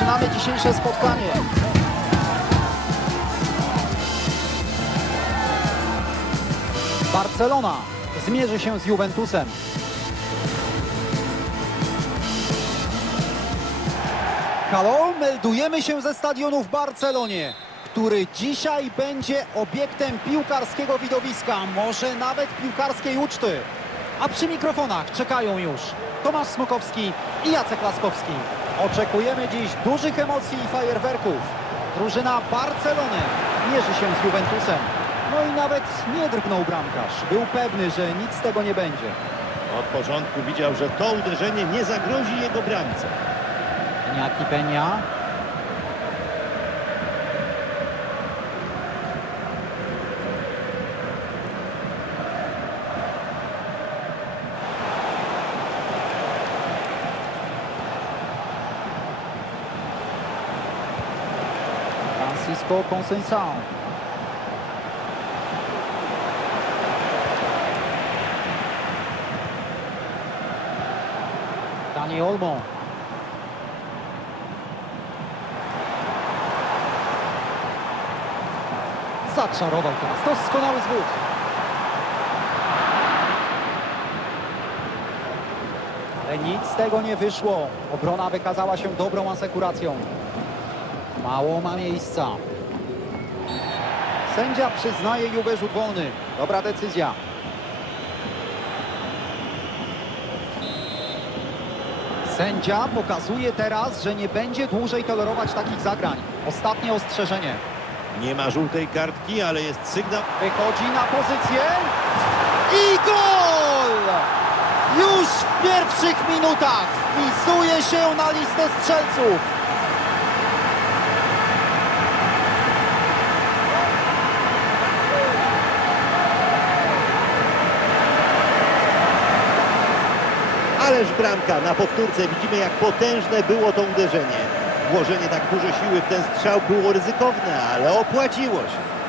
Rozpoczynamy dzisiejsze spotkanie. Barcelona zmierzy się z Juventusem. Halo, meldujemy się ze stadionu w Barcelonie, który dzisiaj będzie obiektem piłkarskiego widowiska, może nawet piłkarskiej uczty. A przy mikrofonach czekają już Tomasz Smokowski i Jacek Laskowski. Oczekujemy dziś dużych emocji i fajerwerków. Drużyna Barcelony mierzy się z Juventusem. No i nawet nie drgnął bramkarz. Był pewny, że nic z tego nie będzie. Od początku widział, że to uderzenie nie zagrozi jego bramce. Iñaki Peña. Francisco Conceição. Dani Olmo. Zaczarował teraz. Doskonały zwód. Ale nic z tego nie wyszło. Obrona wykazała się dobrą asekuracją. Mało ma miejsca. Sędzia przyznaje Juve rzut wolny. Dobra decyzja. Sędzia pokazuje teraz, że nie będzie dłużej tolerować takich zagrań. Ostatnie ostrzeżenie. Nie ma żółtej kartki, ale jest sygnał. Wychodzi na pozycję i gol! Już w pierwszych minutach wpisuje się na listę strzelców. Ależ bramka. Na powtórce widzimy, jak potężne było to uderzenie. Włożenie tak dużo siły w ten strzał było ryzykowne, ale opłaciło się.